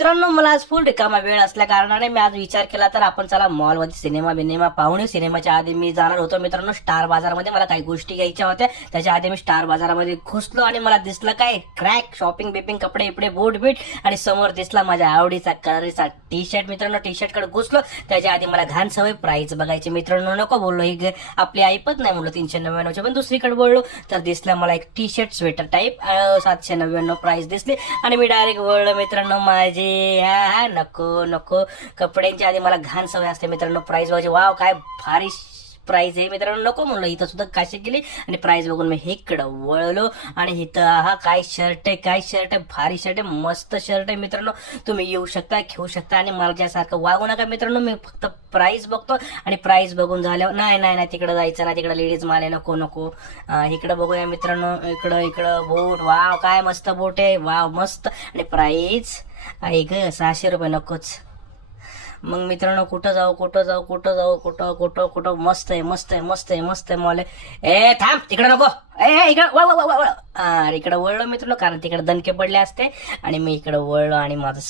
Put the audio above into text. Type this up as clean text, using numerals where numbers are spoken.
मित्रांनो मला आज फुल रिकामा वेळ असल्या कारणाने मी आज विचार केला तर आपण चला मॉलमध्ये सिनेमा पाहून येऊ. सिनेमाच्या आधी मी जाणार होतो मित्रांनो स्टार बाजारमध्ये. मला काही गोष्टी घ्यायच्या होत्या, त्याच्या आधी मी स्टार बाजारामध्ये घुसलो आणि मला दिसलं काय क्रॅक शॉपिंग बिपिंग कपडे इपडे बोट बीट आणि समोर दिसला माझ्या आवडीचा कलरचा टी शर्ट. मित्रांनो टी शर्ट कडे घुसलो, त्याच्या आधी मला घाण सवय प्राइस बघायची. मित्रांनो नको बोललो, ही आपली ऐपत नाही म्हणलं 399चे, पण दुसरीकडे बोललो तर दिसला मला एक T shirt sweater type 799 price दिसली आणि मी डायरेक्ट बोललो मित्रांनो माझे हा नको नको. कपड्यांच्या आधी मला घाण सवय असते मित्रांनो प्राइस बघायची. वाव काय भारी प्राइस आहे मित्रांनो, नको म्हणलं. इथं सुद्धा काशी गेली आणि प्राइस बघून मी इकडं वळलो आणि इथं हा काय शर्ट आहे, भारी शर्ट आहे, मस्त शर्ट आहे मित्रांनो. तुम्ही येऊ शकता, घेऊ शकता आणि माझ्यासारखं वागू नका मित्रांनो. मी फक्त प्राइस बघतो आणि प्राइस बघून झाल्यावर नाही तिकडं जायचं ना, तिकडं लेडीज माले नको. इकडं बघूया मित्रांनो, इकडं बोट. वाव काय मस्त बोट आहे, वाव मस्त. आणि प्राइस आहे ग 600 रुपये, नकोच. मग मित्रांनो कुठं जाऊ मस्त आहे मॉल आहे. ए थांब तिकडे नको, इकडं वळलो मित्रांनो, कारण तिकडे दणके पडले असते आणि मी इकडे वळलो आणि माझं